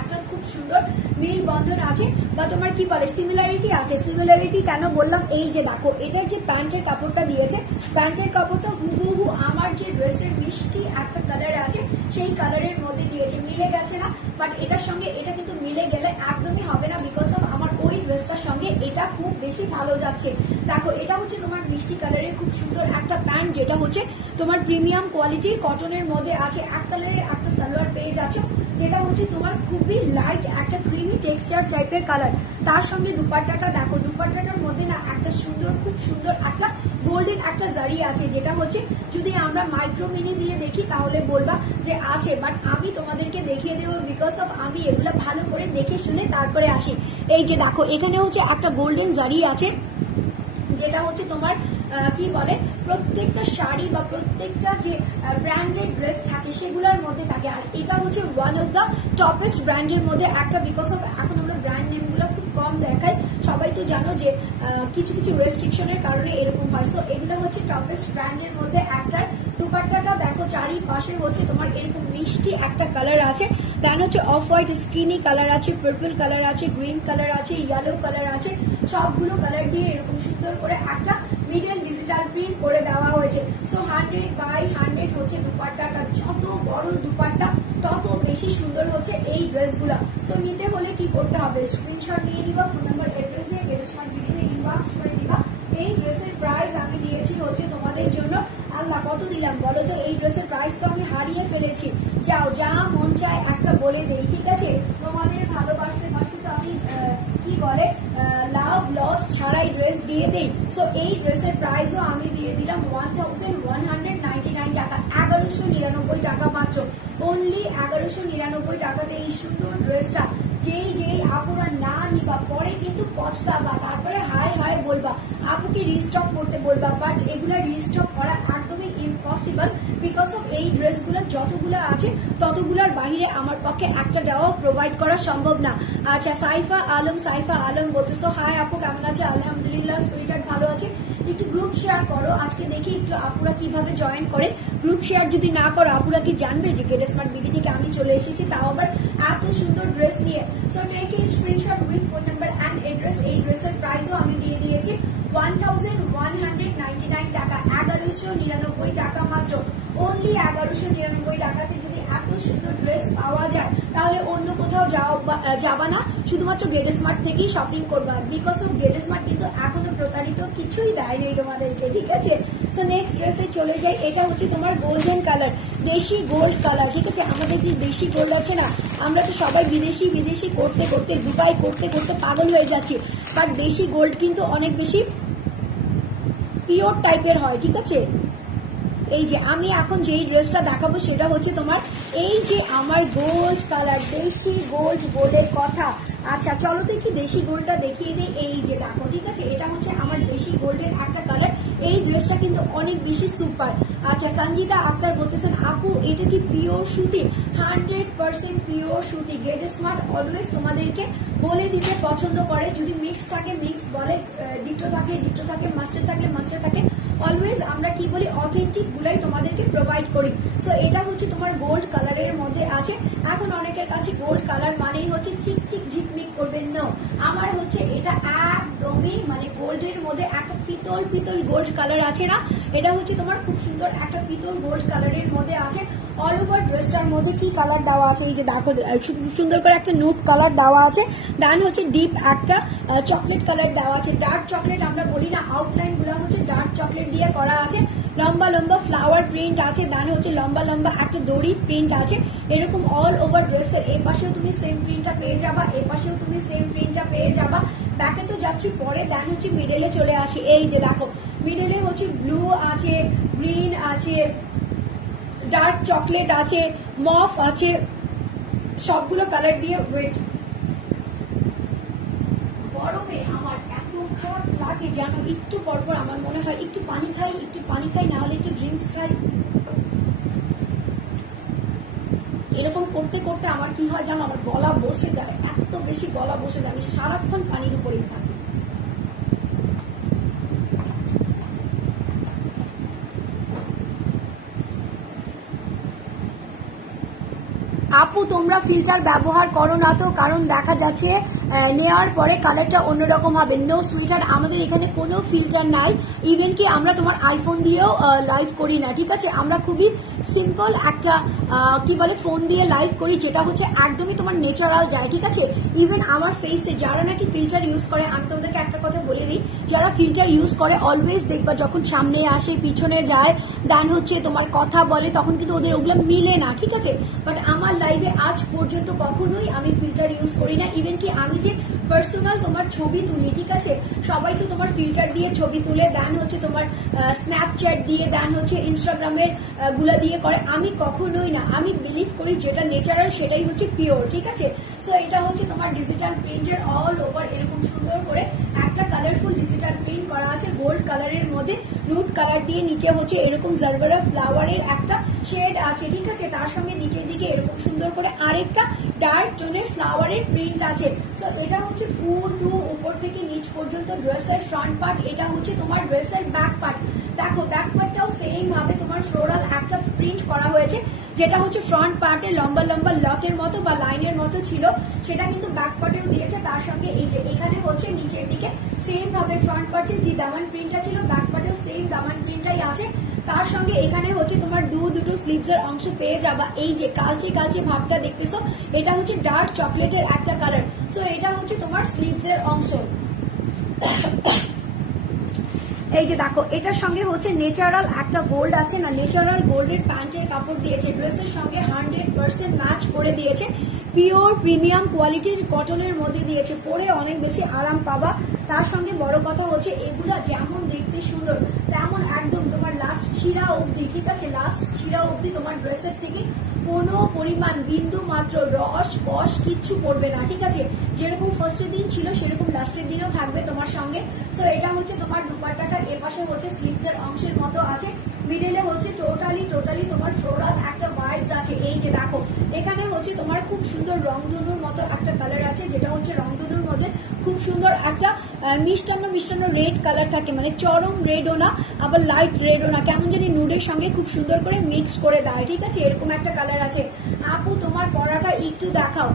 একটা খুব সুন্দর মিল বন্ধন আছে, বা তোমার কি বলে সিমিলারিটি আছে। সিমিলারিটি কেন বললাম, এই যে দেখো এটার যে প্যান্টের কাপড়টা দিয়েছে, প্যান্টের কাপড়টা হুবহু আমার যে ড্রেসের মিষ্টি একটা কালার আছে সেই কালারের মধ্যে দিয়েছে, মিলে গেছে না। বাট এটার সঙ্গে এটা কিন্তু মিলে গেলে একদমই হবে না, বিকজ অফ আমার ওই ড্রেসটার সঙ্গে এটা খুব বেশি ভালো যাচ্ছে। দেখো এটা হচ্ছে তোমার মিষ্টি কালারের খুব সুন্দর একটা প্যান্ট, যেটা হচ্ছে তোমার প্রিমিয়াম কোয়ালিটি কটনের মধ্যে আছে। এক কালারের একটা সালোয়ার পেয়ে যাচ্ছে, যেটা হচ্ছে তোমার খুবই লাইট একটা ক্রিমি টেক্সচার টাইপের কালার। তার সঙ্গে দুপাট্টাটা দেখো, দুপাট্টাটার মধ্যে না একটা সুন্দর খুব সুন্দর একটা গোল্ডেন একটা জারি আছে, যেটা হচ্ছে যদি আমরা মাইক্রো মিনি দিয়ে দেখি তাহলে বলবা যে আছে, বাট আমি তোমাদেরকে দেখিয়ে দেবো, বিকজ অফ আমি এগুলো ভালো করে দেখে শুনে তারপরে আসি। এই যে দেখো এখানে হচ্ছে একটা গোল্ডেন জারি আছে, যেটা হচ্ছে তোমার কি বলে প্রত্যেকটা শাড়ি বা প্রত্যেকটা যে ব্র্যান্ডেড ড্রেস থাকে সেগুলোর মধ্যে থাকে। আর এটা হচ্ছে ওয়ান অফ দ্য টপেস্ট ব্র্যান্ডের মধ্যে একটা, বিকজ অফ এখন আমরা ব্র্যান্ড নেমগুলো খুব কম দেখাই, সবাই তো জানো যে কিছু কিছু রেস্ট্রিকশনের কারণে এরকম হয়। সো এগুলো হচ্ছে টপেস্ট ব্র্যান্ডের মধ্যে একটা। দুপাট্টাটা দেখো চারিপাশে হচ্ছে তোমার এরকম মিষ্টি একটা কালার আছে, দেন হচ্ছে অফ হোয়াইট স্কিনি কালার আছে, পার্পল কালার আছে, গ্রিন কালার আছে, ইয়েলো কালার আছে, সবগুলো কালার দিয়ে এরকম সুন্দর করে একটা মিডল ডিজিটাল প্রিন্ট করে দেওয়া হয়েছে। সো 100/100 হচ্ছে দুপাট্টাটা, যত বড় দুপাট্টা তত বেশি সুন্দর হচ্ছে এই ড্রেসগুলো। সো নিতে হলে কি করতে হবে, স্ক্রিনশট নিয়ে নিবা, ফোন নাম্বার অ্যাড্রেস দিয়ে গেটসমার্ট ভিডিওতে ইনবক্স করে দিবা। এই ড্রেসের প্রাইস আমি দিয়েছি হচ্ছে তোমাদের জন্য, আল্লাহ কত দিলাম বলো তো, এই ড্রেসের প্রাইস তো আমি হারিয়ে ফেলেছি। যাও যা মন চায় একটা বলে দেই, ঠিক আছে, তোমাদের ভালোবাসতে তো আমি কি বলে লাভ লস ছাড়াই ড্রেস দিয়ে দেই। সো এই ড্রেসের প্রাইসও আমি দিয়ে দিলাম 1199 টাকা, 1199 টাকা মাত্র, অনলি 1199 টাকাতে এই সুন্দর ড্রেসটা। যেই আপুরা না নিবা পরে কিন্তু পছতাবা, তারপরে হাই হাই বলবা, আপুকে রিস্টক করতে বলবা, বাট এগুলা রিস্টক করা একদমই ইম্পসিবল, বিকজ অফ এই ড্রেসগুলো যতগুলো আছে ততগুলোর বাইরে আমার পক্ষে একটা দেওয়া প্রোভাইড করা সম্ভব না। আচ্ছা সাইফা আলম বলতেছো, হাই আপু কেমন আছে, আলহামদুলিল্লাহ সুইটার ভালো আছে, একটু গ্রুপ শেয়ার করো, আজকে দেখি একটু আপুরা কিভাবে জয়েন করে। গ্রুপ শেয়ার যদি না করো আপুরা কি জানবে যে গেটসমার্ট বিডি থেকে আমি চলে এসেছি, তাও আবার এত সুন্দর ড্রেস নিয়ে। So take a screenshot with phone number and address. এই ড্রেসের প্রাইসও আমি দিয়ে দিয়েছি 1199 টাকা, 1199 টাকা মাত্র, অনলি 1199 টাকাতে যদি এত সুন্দর ড্রেস পাওয়া যায় তাহলে অন্য কোথাও যাবা না, শুধুমাত্র গেটসমার্ট থেকেই শপিং করবা, বিকজ অফ গেটসমার্ট কিন্তু এখনো প্রতারিত কিছুই দেয়নি তোমাদেরকে, ঠিক আছে। সো নেক্সট ড্রেসে চলে যাই, এটা হচ্ছে তোমার গোল্ডেন কালার, দেশি গোল্ড কালার, ঠিক আছে। আমাদের যে দেশি গোল্ড আছে না, আমরা তো সবাই বিদেশি করতে করতে দুবাই করতে করতে পাগল হয়ে যাচ্ছি, বাট দেশি গোল্ড কিন্তু অনেক বেশি পিওর টাইপের হয়, ঠিক আছে। এই যে আমি এখন যেই ড্রেসটা দেখাবো সেটা হচ্ছে তোমার এই যে আমার গোল্ড কালার, দেশি গোল্ড বলে কথা। আচ্ছা চলো তো কি দেশি গোল্ডটা দেখিয়ে দিই। এই যে দেখো, ঠিক আছে, এটা হচ্ছে আমার দেশি গোল্ডের একটা কালার। এই ড্রেসটা কিন্তু অনেক বেশি সুপার। আচ্ছা সঞ্জিতা আক্তার বলতেছেন, আপু এটা কি পিওর সুতি? 100% পিওর সুতি। গেটসমার্ট অলওয়েজ তোমাদেরকে বলে দিতে পছন্দ করে, যদি মিক্স থাকে মিক্স বলে, ডিটো থাকলে ডিটো থাকে, মাস্টার থাকলে মাস্টার থাকে, অলওয়েজ আমরা কি বলি অথেন্টিক গুলাই তোমাদেরকে প্রোভাইড করি। সো এটা হচ্ছে তোমার গোল্ড কালারের মধ্যে আছে। এখন অনেকের কাছে গোল্ড কালার মানেই হচ্ছে চিকচিক ঝিকমিক করবেন, না, আমার হচ্ছে এটা একদমই মানে গোল্ডের মধ্যে একটা পিতল পিতল গোল্ড কালার আছে না, এটা হচ্ছে তোমার খুব সুন্দর একটা পিতল গোল্ড কালারের মধ্যে আছে। অল ওভার ড্রেসটার মধ্যে কি কালার দেওয়া আছে, এই যে দেখো সুন্দর করে একটা নুট কালার দেওয়া আছে, ডান হচ্ছে ডিপ একটা চকলেট কালার দেওয়া আছে। ডার্ক চকলেট আমরা বলি না, আউটলাইন গুলো হচ্ছে ডার্ক চকলেট দিয়ে করা আছে। লম্বা লম্বা ফ্লাওয়ার প্রিন্ট আছে, ডান হচ্ছে লম্বা লম্বা একটা দড়ি প্রিন্ট আছে। এরকম অল ওভার ড্রেসের এ পাশেও তুমি সেম প্রিন্টটা পেয়ে যাবা, এ পাশেও তুমি সেম প্রিন্টটা পেয়ে যাবা। ব্যাকে তো যাচ্ছি পরে, দেন হচ্ছে মিডলে চলে আসি। এই যে দেখো মিডলে হচ্ছে ব্লু আছে, গ্রিন আছে, ডার্ক চকলেট আছে, মফ আছে, সবগুলো কালার দিয়ে ওয়েট। গরমে আমার এত খারাপ লাগে জানো, একটু পরপর আমার মনে হয় একটু পানি খাই, না হলে একটু ড্রিঙ্কস খাই। এরকম করতে করতে আমার কি হয় জানো, আমার গলা বসে যায়, এত বেশি গলা বসে যায়, আমি সারাক্ষণ পানির উপরেই থাকি। আপু তোমরা ফিল্টার ব্যবহার করো না তো, কারণ দেখা যাচ্ছে নেওয়ার পরে কালারটা অন্যরকম হবে। নো সুইটার, আমাদের এখানে কোনো ফিল্টার নাই, ইভেন কি আমরা তোমার আইফোন দিয়েও লাইভ করি না, ঠিক আছে। আমরা খুবই সিম্পল একটা কি বলে ফোন দিয়ে লাইভ করি, যেটা হচ্ছে একদমই তোমার ন্যাচারাল যায়, ঠিক আছে। ইভেন আমার ফেসে যারা নাকি ফিল্টার ইউজ করে, আমি তোমাদেরকে একটা কথা বলে দিই, যারা ফিল্টার ইউজ করে অলওয়েজ দেখবা যখন সামনে আসে পিছনে যায় দেন হচ্ছে তোমার কথা বলে, তখন কিন্তু ওদের ওগুলো মিলে না, ঠিক আছে। বাট আমার লাইভে আজ পর্যন্ত কখনোই আমি ফিল্টার ইউজ করি না। ইভেন কি আমি যে পার্সোনাল তোমার ছবি তুলি, ঠিক আছে, সবাই তো তোমার ফিল্টার দিয়ে ছবি তুলে, দেন হচ্ছে তোমার স্ন্যাপচ্যাট দিয়ে, দেন হচ্ছে ইনস্টাগ্রামের গুলা দিয়ে করে, আমি কখনোই না। আমি বিলিভ করি যেটা নেচারাল সেটাই হচ্ছে পিওর, ঠিক আছে। সো এটা হচ্ছে তোমার ডিজিটাল প্রিন্টের অল ওভার এরকম সুন্দর করে একটা কালারফুল ডিজিটাল প্রিন্ট করা আছে গোল্ড কালারের মধ্যে, নুট কালার দিয়ে নিচে হচ্ছে এরকম জারবারা ফ্লাওয়ারের একটা শেড আছে, ঠিক আছে। তার সঙ্গে নিচের দিকে এরকম সুন্দর করে আরেকটা ডার্ক টোনের ফ্লাওয়ারের প্রিন্ট আছে। সো এটা হচ্ছে ফুল টু উপর থেকে নিচ পর্যন্ত ড্রেসের ফ্রন্ট পার্ট, এটা হচ্ছে তোমার ড্রেসের ব্যাক পার্ট। দেখো ব্যাক পার্টটাও সেম ভাবে তোমার ফ্লোরাল একটা প্রিন্ট করা হয়েছে, যেটা হচ্ছে ফ্রন্ট পার্টে লম্বা লম্বা লকের মতো বা লাইনের মতো ছিল, সেটা কিন্তু ব্যাক পার্টেও দিয়েছে। তার সঙ্গে এই যে এখানে হচ্ছে নিচের দিকে সেম ভাবে ফ্রন্ট পার্টের যে দামান প্রিন্টটা ছিল, ব্যাক পার্টেও সেম দামান প্রিন্টটাই আছে। তার সঙ্গে এখানে হচ্ছে তোমার দুটো স্লিভসের অংশ পেয়ে যাবা। এই যে কালচে কালচে ভাবটা দেখতেছো, এটা হচ্ছে ডার্ক চকলেটের একটা কালার। সো এটা হচ্ছে তোমার স্লিভসের অংশ। এই যে দেখো এটার সঙ্গে হচ্ছে ন্যাচারাল একটা গোল্ড আছে না, ন্যাচারাল গোল্ডের প্যান্টের কাপড় দিয়েছে, ড্রেসের সঙ্গে 100% ম্যাচ করে দিয়েছে, পিওর প্রিমিয়াম কোয়ালিটির কটনের মধ্যে দিয়েছে, পরে অনেক বেশি আরাম পাবা। তার সঙ্গে বড় কথা হচ্ছে এগুলা যেমন দেখতে সুন্দর তেমন একদম তোমার লাস্ট ছিঁড়া অবধি, ঠিক আছে, লাস্ট ছিঁড়া অবধি তোমার ড্রেসের থেকে কোনো পরিমাণ বিন্দু মাত্র রস কষ কিচ্ছু পড়বে না, ঠিক আছে। যেরকম ফার্স্টের দিন ছিল সেরকম লাস্টের দিনও থাকবে তোমার সঙ্গে। সো এটা হচ্ছে তোমার দুপাট্টাটা এপাশে হচ্ছে স্লিভসের অংশের মতো আছে, মিডলে হচ্ছে টোটালি তোমার ফ্লোরাল একটা ভাইবস আছে। এই যে দেখো এখানে হচ্ছে তোমার খুব সুন্দর রংধনুর মতো একটা কালার আছে, যেটা হচ্ছে রংধনুর মধ্যে খুব সুন্দর একটা মিষ্টান্ন রেড কালার থাকে, মানে চরম রেডও না আবার লাইট রেডও না, কেমন জানি নুডের সঙ্গে খুব সুন্দর করে মিক্স করে দেয়, ঠিক আছে, এরকম একটা কালার আছে। আপু তোমার পরাটা একটু দেখাও,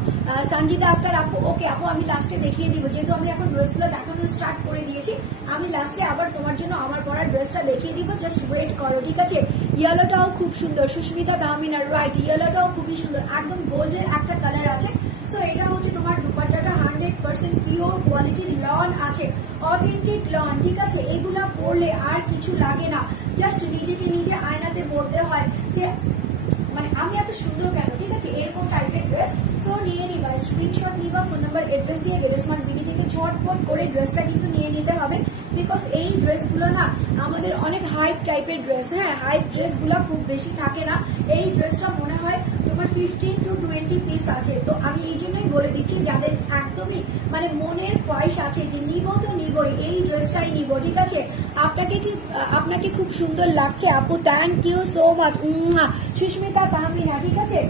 সঞ্জিতা আক্তার আপু। ওকে আপু আমি লাস্টে দেখিয়ে দিব, যেহেতু আমি এখন ড্রেসগুলো দেখানো স্টার্ট করে দিয়েছি, আমি লাস্টে আবার তোমার জন্য আমার পরার ড্রেসটা দেখিয়ে দিব, জাস্ট ওয়েট করো, ঠিক আছে। ইয়েলোটাও খুব সুন্দর, সুস্মিতা দামিনা রাইট, ইয়েলোটাও খুবই সুন্দর, একদম গোল্ডের একটা কালার আছে। সো এটা হচ্ছে তোমার দুপাট্টাটা 100% পিওর কোয়ালিটির লন আছে, অথেন্টিক লন, ঠিক আছে। এগুলা পরলে আর কিছু লাগে না, জাস্ট নিজেকে নিজে আয়নাতে বলতে হয় যে মানে আমি এত সুন্দর কেন, ঠিক আছে, এরকম টাইপের ড্রেস। সো নিয়ে নিবা, স্ক্রিনশট নিবা, ফোন নাম্বার অ্যাড্রেস দিয়ে গেলে স্মার্ট বিডি থেকে ঝটপট করে ড্রেসটা কিন্তু নিয়ে নিতে হবে, বিকজ এই ড্রেসগুলো না আমাদের অনেক হাইপ টাইপের ড্রেস, হ্যাঁ হাইপ ড্রেসগুলো খুব বেশি থাকে না, এই ড্রেসটা মনে হয় তোমার 15 to 20 পিস আছে। তো আমি এই জন্যই বলে দিচ্ছি যাদের একদমই মানে মনের খ্বয়েশ আছে যে নিব তো নিবই, এই ড্রেসটাই নিব, ঠিক আছে। আপনাকে খুব সুন্দর লাগছে আপু, thank you so much Susmita Tahmina, ঠিক আছে।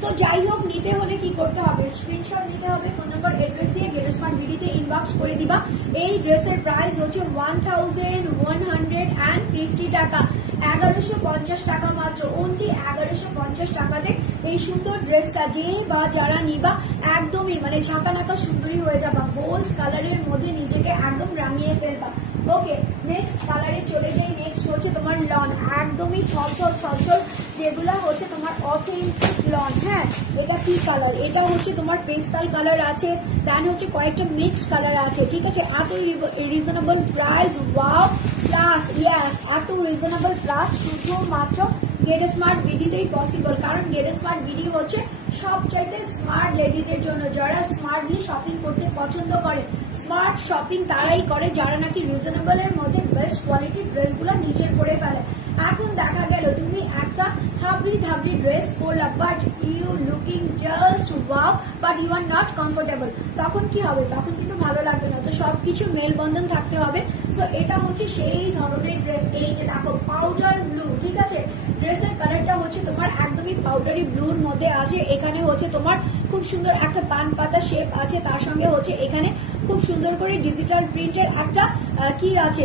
সো যাই হোক নিতে হলে কি করতে হবে, স্ক্রিনশট নিতে হবে, ফোন নাম্বার অ্যাড্রেস দিয়ে গেট স্মার্ট ভিডিওতে ইনবক্স করে দিবা। এই ড্রেসের প্রাইস হচ্ছে 1150 টাকা, 1150 টাকা মাত্র, অনলি 1150 টাকাতে এই সুন্দর ড্রেসটা যে বা যারা নিবা একদমই মানে ঝাঁকানাকা সুন্দরী হয়ে যাবা, গোল্ড কালারের মধ্যে নিজেকে একদম রাঙিয়ে ফেলবা। ওকে, নেক্সট কালারে চলে যাই। নেক্সট হচ্ছে তোমার লন, একদমই ছলছল ছলছল, যেগুলো হচ্ছে তোমার অথেন্টিক লন। হ্যাঁ, এটা কি কালার? এটা হচ্ছে তোমার পেস্টাল কালার আছে, দেন হচ্ছে কয়েকটা মিক্স কালার আছে, ঠিক আছে। এত রিজনেবল প্রাইস, ওয়াও প্লাস ইয়াস, এত রিজনেবল প্লাস শুধুমাত্র গেট স্মার্ট বিডিতেই পসিবল, কারণ গেট স্মার্ট বিডি হচ্ছে সবচাইতে স্মার্ট লেডিদের জন্য, যারা স্মার্টলি শপিং করতে পছন্দ করে। স্মার্ট শপিং তারাই করে যারা নাকি রিজনেবল এর মধ্যে বেস্ট কোয়ালিটির ড্রেসগুলো নিজের করে ফেলে। এখন দেখা গেল তুমি একটা হাবড়ি ধাবড়ি ড্রেস পরলা, but you looking just wow, but you are not comfortable, তখন কি হবে? তখন কিন্তু ভালো লাগবে না। তো সবকিছু মেলবন্ধন থাকতে হবে। সো এটা হচ্ছে সেই ধরনের ড্রেস। এই যে দেখো পাউডার ব্লু, ঠিক আছে, ড্রেসের কালারটা হচ্ছে তোমার একদমই পাউডারি ব্লুর মধ্যে আছে। এখানে হচ্ছে তোমার খুব সুন্দর একটা পান পাতা শেপ আছে, তার সঙ্গে হচ্ছে এখানে খুব সুন্দর করে ডিজিটাল প্রিন্টের একটা কি আছে,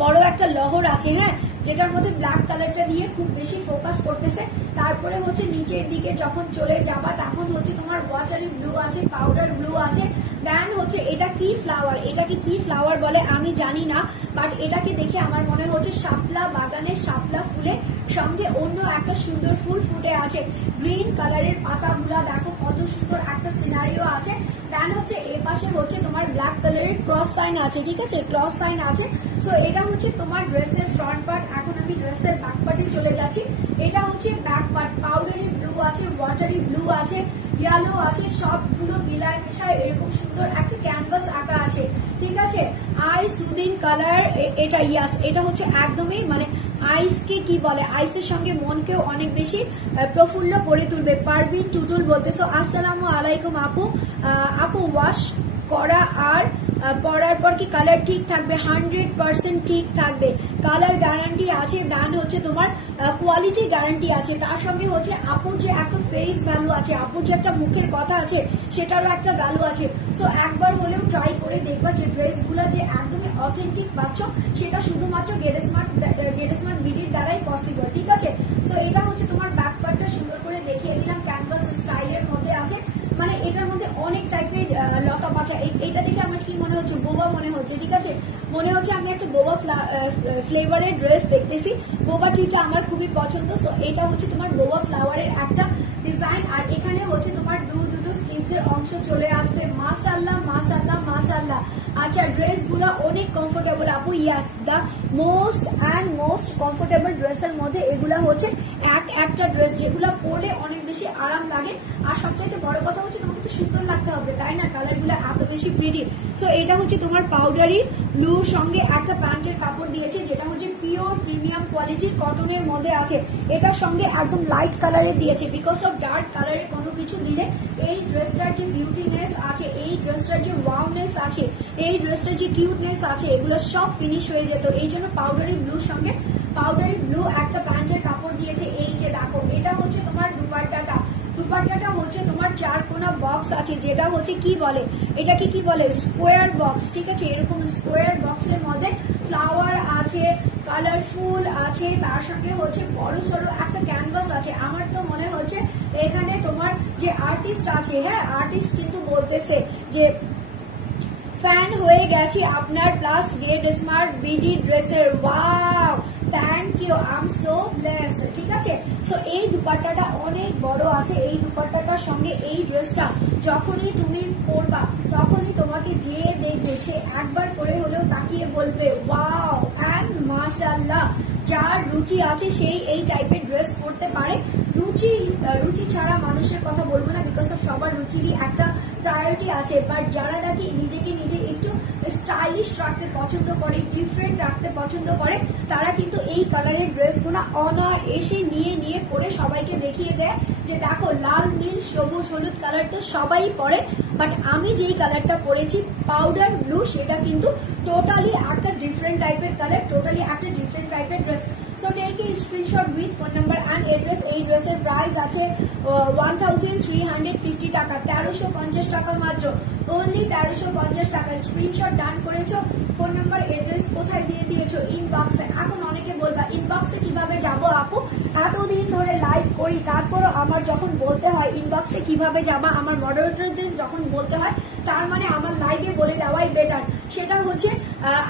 বড় একটা লহর আছে, হ্যাঁ, যেটার মধ্যে ব্ল্যাক কালারটা দিয়ে খুব বেশি ফোকাস করতেছে। তারপরে হচ্ছে নিচের দিকে যখন চলে যাবা তখন হচ্ছে তোমার ওয়াটারি ব্লু আছে, পাউডার ব্লু আছে, দেন হচ্ছে এটা কি ফ্লাওয়ার, এটাকে কি ফ্লাওয়ার বলে আমি জানি না, বাট এটাকে দেখে আমার মনে হচ্ছে শাপলা বাগানের শাপলা ফুলে সঙ্গে অন্য একটা সুন্দর ফুল ফুটে আছে। গ্রিন কালারের পাতাগুলা দেখো কত সুন্দর একটা সিনারিও আছে। দেন হচ্ছে এর পাশে হচ্ছে তোমার ব্ল্যাক কালারের ক্রস সাইন আছে, ঠিক আছে, ক্রস সাইন আছে। সো এটা হচ্ছে তোমার ড্রেসের ফ্রন্ট পার্ট। এখন আমি ড্রেসের ব্যাক পার্টে চলে যাচ্ছি। এটা হচ্ছে ব্যাক পার্ট, পাউডারি ব্লু আছে, ওয়াটারি ব্লু আছে, ইয়েলো আছে, সবগুলো মিলায় মিশায় এরকম সুন্দর একটা ক্যানভাস আঁকা আছে, ঠিক আছে। আই সুদিং কালার, এটা ইয়াস, এটা হচ্ছে একদমই মানে আইসকে কি বলে, আইসের সঙ্গে মনকেও অনেক বেশি প্রফুল্ল করে তুলবে। পারভিন টুটুল বলতেছো আসসালামু আলাইকুম আপু। আপু ওয়াশ করা আর পরার পর কি কালার ঠিক থাকবে? 100% ঠিক থাকবে, কালার গ্যারান্টি আছে, দেন হচ্ছে তোমার কোয়ালিটি গ্যারান্টি আছে। তার সঙ্গে হচ্ছে আপুর যে একটা ফেস ভ্যালু আছে, আপুর যে একটা মুখের কথা আছে, সেটারও একটা ভ্যালু আছে। সো একবার হলেও ট্রাই করে দেখবা যে ড্রেসগুলো যে একদমই অথেন্টিক পাচ্ছ, সেটা শুধুমাত্র গেট স্মার্ট বিডির দ্বারাই পসিবল, ঠিক আছে। সো এটা হচ্ছে তোমার ব্যাক পার্টটা সুন্দর করে দেখিয়ে দিলাম, ক্যানভাস স্টাইলের মধ্যে আছে, মানে এটার মধ্যে অনেক টাইপের লতা পাচা। এটা দেখে আমার কি মনে হচ্ছে, বোবা মনে হচ্ছে, ঠিক আছে, মনে হচ্ছে আমি একটা বোবা ফ্লেভারের ড্রেস দেখতেছি। বোবা টিটা আমার খুবই পছন্দ। সো এটা হচ্ছে তোমার বোবা ফ্লাওয়ারের একটা ডিজাইন, আর এখানে হচ্ছে তোমার দুটো স্লিভসের অংশ চলে আসবে। মাশাআল্লাহ মাশাআল্লাহ মাশাআল্লাহ। আচ্ছা, ড্রেসগুলো অনেক কমফোর্টেবল আপু, ইয়াস, দ্য মোস্ট কমফোর্টেবল ড্রেসের মধ্যে এগুলা হচ্ছে একটা ড্রেস যেগুলো পরে অনেক বেশি আরাম লাগে। আর সবচাইতে বড় কথা হচ্ছে তোমাকে তো সুন্দর লাগতে হবে, তাই না, কালারগুলো এত বেশি প্রিটি। সো এটা হচ্ছে তোমার পাউডারি ব্লুর সঙ্গে একটা প্যান্টের কাপড় দিয়েছে, যেটা হচ্ছে পিওর প্রিমিয়াম কোয়ালিটির কটনের মধ্যে আছে। এটার সঙ্গে একদম লাইট কালারে দিয়েছে, বিকজ অফ ডার্ক কালারে কোনো কিছু দিলে এই ড্রেসটার যে বিউটিনেস আছে, এই ড্রেসটার যে ওয়াওনেস আছে, এই ড্রেসটার যে কিউটনেস আছে, এগুলো সব ফিনিশ হয়ে যেত। এই জন্য পাউডারি ব্লুর সঙ্গে পাউডারি ব্লু একটা প্যান্টের কাপড় দিয়েছে। এই যে দেখো, এটা হচ্ছে তোমার দুপাট্টাটা হচ্ছে তোমার চারকোনা বক্স আছে, যেটা হচ্ছে কি বলে, এটাকে কি বলে, স্কোয়ার বক্স, ঠিক আছে। এরকম স্কোয়ার বক্সের মধ্যে ফ্লাওয়ার আছে, কালারফুল আছে, তার সঙ্গে হচ্ছে বড় সড়ো একটা ক্যানভাস আছে। আমার তো মনে হচ্ছে এখানে তোমার যে আর্টিস্ট আছে, হ্যাঁ, আর্টিস্ট কিন্তু বলতেছে যে ফ্যান হয়ে গেছি আপনার প্লাস গেট স্মার্ট বিডি ড্রেসের। Wow, thank you, I am so blessed, ঠিক আছে। সো এই দুপাট্টাটা অনেক বড় আছে, এই দুপাট্টাটার সঙ্গে এই ড্রেসটা যখনই তুমি পরবা তখনই তোমাকে যে দেখবে সে একবার করে হলেও তাকিয়ে বলবে ওয়াও অ্যান্ড মাশাআল্লাহ। যার রুচি আছে সেই এই টাইপের ড্রেস পরতে পারে। রুচি ছাড়া মানুষের কথা বলবো না, বিকজ অফ সবার রুচিরই একটা প্রায়োরিটি আছে, বাট যারা নাকি নিজেকে নিজে একটু স্টাইলিশ রাখতে পছন্দ করে, ডিফারেন্ট রাখতে পছন্দ করে, তারা কিন্তু এই কালারের ড্রেসগুলো অনায়াসে নিয়ে পরে সবাইকে দেখিয়ে দেয় যে দেখো লাল নীল সবুজ হলুদ কালার তো সবাই পরে, বাট আমি যেই কালারটা পরেছি পাউডার ব্লু, সেটা কিন্তু টোটালি একটা ডিফারেন্ট টাইপের কালার, টোটালি একটা ডিফারেন্ট টাইপের dress. So take a screenshot with phone number and address. এই ড্রেসের প্রাইস আছে 1350 টাকা, 1350 টাকা মাত্র, অনলি 1350 টাকা। স্ক্রিনশট ডান করেছো, ফোন নাম্বার এড্রেস কোথায় দিয়ে দিয়েছো? ইনবক্সে। এখন অনেকে বলবা ইনবক্সে কিভাবে যাবো আপু, এতদিন ধরে লাইভ করি তারপরও আমার যখন বলতে হয় ইনবক্সে কিভাবে যাবা, আমার মডারেটরদের যখন বলতে হয়, তার মানে আমার লাইভে বলে দেওয়াই বেটার। সেটা হচ্ছে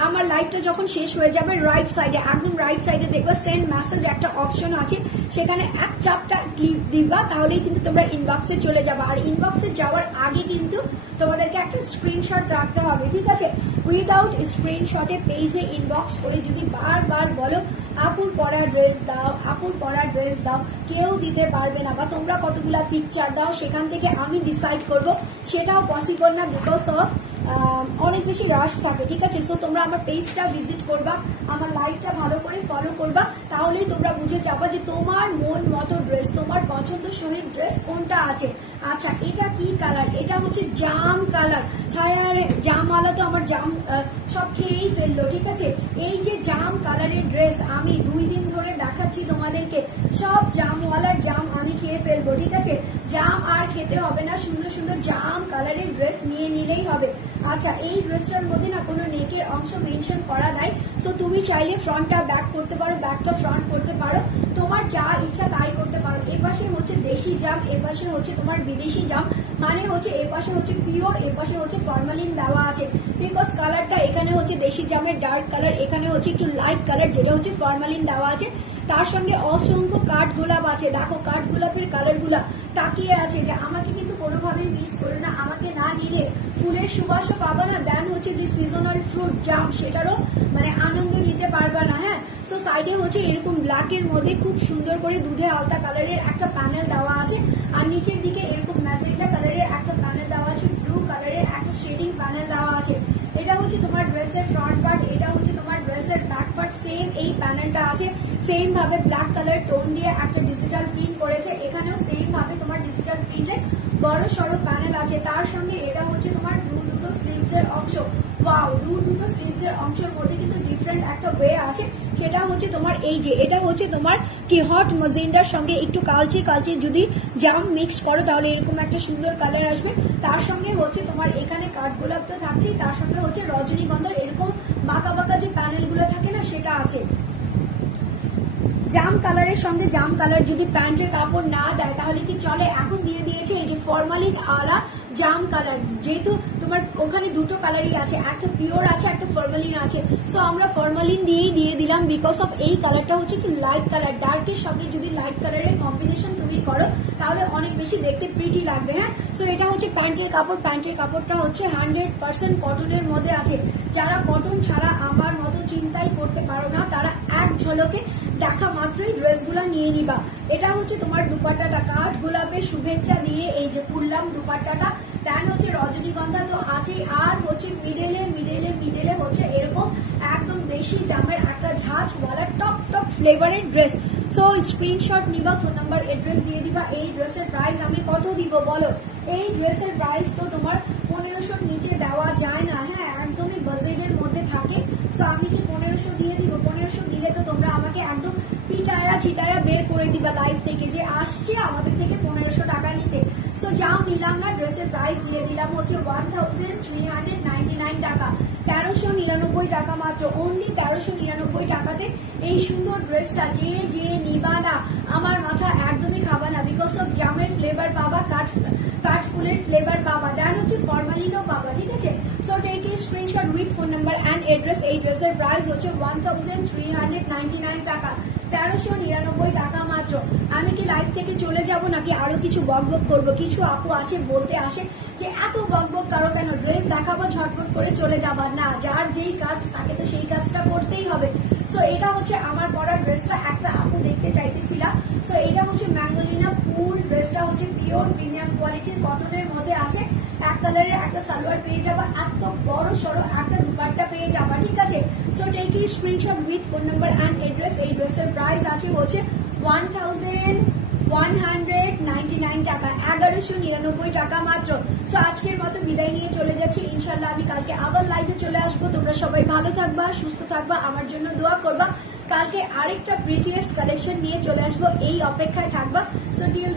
আমার লাইভটা যখন শেষ হয়ে যাবে, রাইট সাইডে, একদম রাইট সাইডে দেখবা সেন্ড মেসেজ একটা অপশন আছে, সেখানে এক চাপটা ক্লিক দিবা, তাহলেই কিন্তু তোমরা ইনবক্সে চলে যাবা। আর ইনবক্সে যাওয়ার আগে কিন্তু তোমাদেরকে একটা স্ক্রিনশট রাখতে হবে, ঠিক আছে? উইদাউট স্ক্রিনশটে পেজে ইনবক্স করে যদি বারবার বলো আপুর পরা ড্রেস দাও, আপুর পরা ড্রেস দাও, কেউ দিতে পারবে না। বা তোমরা কতগুলা পিকচার দাও, সেখান থেকে আমি ডিসাইড করব, সেটাও পসিবল না, বিকজ অফ অনেক বেশি রাশ থাকে, ঠিক আছে? সো তোমরা আমার পেজটা ভিজিট করবা, আমার লাইভটা ভালো করে ফলো করবা, তাহলেই তোমরা বুঝে যাবা যে তোমার মন মতো ড্রেস, তোমার পছন্দ সহিত ড্রেস কোনটা আছে। আচ্ছা, এটা কি কালার? এটা হচ্ছে জাম কালার। হ্যাঁ, আর জামওয়ালা তো আমার জাম সব খেয়েই ফেললো, ঠিক আছে? এই যে জাম কালারের ড্রেস আমি 2 দিন ধরে দেখাচ্ছি তোমাদেরকে, সব জামওয়ালার জাম আমি খেয়ে ফেলবো, ঠিক আছে? জাম আর খেতে হবে না, সুন্দর সুন্দর জাম কালারের ড্রেস নিয়ে নিলেই হবে। আচ্ছা, এই ড্রেসটার মধ্যে না কোনো নেকের অংশ মেনশন করা নাই, সো তুমি চাইলে ফ্রন্টটা ব্যাক করতে পারো, ব্যাকটা ফ্রন্ট করতে পারো, তোমার যা ইচ্ছা তাই করতে পারো। এপাশে হচ্ছে দেশি জাম, এপাশে হচ্ছে তোমার বিদেশি জাম, মানে হচ্ছে এপাশে হচ্ছে পিওর, এপাশে হচ্ছে ফরমালিন দেওয়া আছে, বিকজ কালারটা এখানে হচ্ছে দেশি জামের ডার্ক কালার, এখানে হচ্ছে একটু লাইট কালার যেটা হচ্ছে ফরমালিন দেওয়া আছে। তার সঙ্গে অসংখ্য কাঠ গোলাপ আছে, দেখো কাঠ গোলাপের কালার গুলা তাকিয়ে আছে যে আমাকে কিন্তু কোনোভাবেই মিস করে না, আমাকে না নিলে ফুলের সুবাসও পাবা না, দেন হচ্ছে যে সিজনাল ফ্রুট জাম সেটারও মানে আনন্দ নিতে পারবা না। হ্যাঁ, সো সাইডে হচ্ছে এরকম ব্ল্যাকের মধ্যে খুব সুন্দর করে দুধে আলতা কালারের একটা প্যানেল দেওয়া আছে, আর নিচের দিকে এরকম ম্যাজেন্টা কালারের একটা প্যানেল দেওয়া আছে, ব্লু কালারের একটা শেডিং প্যানেল দেওয়া আছে। এটা হচ্ছে তোমার ড্রেসের ফ্রন্ট পার্ট, এটা হচ্ছে তোমার ড্রেসের ব্যাক পার্ট, সেম এই প্যানেলটা আছে, সেম ভাবে ব্ল্যাক কালার টোন দিয়ে একটা ডিজিটাল প্রিন্ট করেছে, এখানেও সেম ভাবে তোমার ডিজিটাল প্রিন্টের বড় সড়ো প্যানেল আছে। তার সঙ্গে এটা হচ্ছে তোমার দুটো স্লিভস এর অংশ, ওয়াও, দুটো স্লিভস এর অংশের মধ্যে কিন্তু ডিফারেন্ট একটা ওয়ে আছে, সেটা হচ্ছে তোমার এই যে এটা হচ্ছে তোমার কি হট মজেন্ডার সঙ্গে একটু কালচে কালচে যদি জাম মিক্স করো তাহলে এরকম একটা সুন্দর কালার আসবে। তার সঙ্গে হচ্ছে তোমার এখানে কাঠগোলাপ তো থাকছেই, তার সঙ্গে হচ্ছে রজনীগন্ধার এরকম বাঁকা বাঁকা যে প্যানেল গুলো থাকে না, সেটা আছে। জাম কালারের সঙ্গে জাম কালার যদি প্যান্টের কাপড় না দেয় তাহলে কি চলে? এখন দিয়ে দিয়েছে এই যে ফরমালিন আলা জাম কালার, যেহেতু তোমার ওখানে দুটো কালারই আছে, একটা পিওর আছে, একটা ফরমালিন আছে, সো আমরা ফরমালিন দিয়েই দিয়ে দিলাম, বিকজ অফ এই কালারটা হচ্ছে একটু লাইট কালার, ডার্কের সঙ্গে যদি লাইট কালারের কম্বিনেশন তুমি করো তাহলে অনেক বেশি দেখতে প্রিটি লাগবে। হ্যাঁ, সো এটা হচ্ছে প্যান্টের কাপড়, প্যান্টের কাপড়টা হচ্ছে 100% কটনের মধ্যে আছে। যারা কটন ছাড়া আমার মতো চিন্তাই করতে পারো না, তারা এক ঝলকে দেখা মাত্রই ড্রেসগুলা নিয়ে নিবা। এটা হচ্ছে তোমার দুপাট্টাটা কাঠ গোলাপের শুভেচ্ছা দিয়ে এই যে করলাম দুপাট্টাটা, দেন হচ্ছে রজনীগন্ধা তো আছেই, আর হচ্ছে মিডেলে হচ্ছে এরকম একদম দেশি জামের একটা ঝাঁঝওয়ালা টপ টপ ফ্লেভারের ড্রেস। সো স্ক্রিনশট নিবা, ফোন নাম্বার এড্রেস দিয়ে দিবা। এই ড্রেসের প্রাইস আমি কত দিব বলো? এই ড্রেসের প্রাইস তো তোমার 1500 নিচে দেওয়া যায় না। হ্যাঁ, একদমই বাজেটের মধ্যে থাকে, সো আমি কি 1500 দিয়ে দিব? 1500 দিলে তো তোমরা আমাকে একদম পিটায়া ছিটায়া বের করে দিবা লাইভ থেকে, যে আসছে আমাদের থেকে 1500 টাকা নিতে। সো যাও নিলাম না, ড্রেসের প্রাইস দিয়ে দিলাম হচ্ছে 1399 টাকা, 1399 টাকা মাত্র, অনলি 1399 টাকাতে এই সুন্দর ড্রেসটা যে নিবা না আমার মাথা একদমই খাবা না, বিকজ অফ জামের ফ্লেভার পাবা, কাঠ ফুলের ফ্লেভার পাবা, দেন হচ্ছে ফরমালিনও পাবা, ঠিক আছে? So take a screenshot with phone number and address. এই ড্রেসের প্রাইস হচ্ছে 1399 টাকা, 1399 টাকা মাত্র। আমি কি লাইভ থেকে চলে যাব নাকি আরো কিছু বকবক করবো? কিছু আপু আছে বলতে আসে যে এত বকবক কারো কেন, ড্রেস দেখাবো ঝটপট করে চলে যাবার না, যার যেই কাজ তাকে তো সেই কাজটা করতেই হবে। সো এটা হচ্ছে আমার পরা ড্রেসটা, একটা আপু দেখতে চাইতেছিলাম। সো এটা হচ্ছে ম্যাঙ্গোলিনা ফুল ড্রেসটা হচ্ছে পিওর প্রিমিয়াম কোয়ালিটির কটনের মধ্যে আছে, এক কালারের একটা সালোয়ার পেয়ে যাবা, এত বড় সড়ো একটা দুপাট্টা পেয়ে যাবা, ঠিক আছে? So take you screenshot with phone number and address. এই ড্রেসের প্রাইস আছে হচ্ছে 199 টাকা, 1199 টাকা মাত্র। সো আজকের মতো বিদায় নিয়ে চলে যাচ্ছি। ইনশাল্লাহ আমি কালকে আবার লাইভে চলে আসবো। তোমরা সবাই ভালো থাকবা, সুস্থ থাকবা, আমার জন্য দোয়া করবা। কালকে আরেকটা প্রিটিয়েস্ট কালেকশন নিয়ে চলে আসবো, এই অপেক্ষায় থাকবা। So till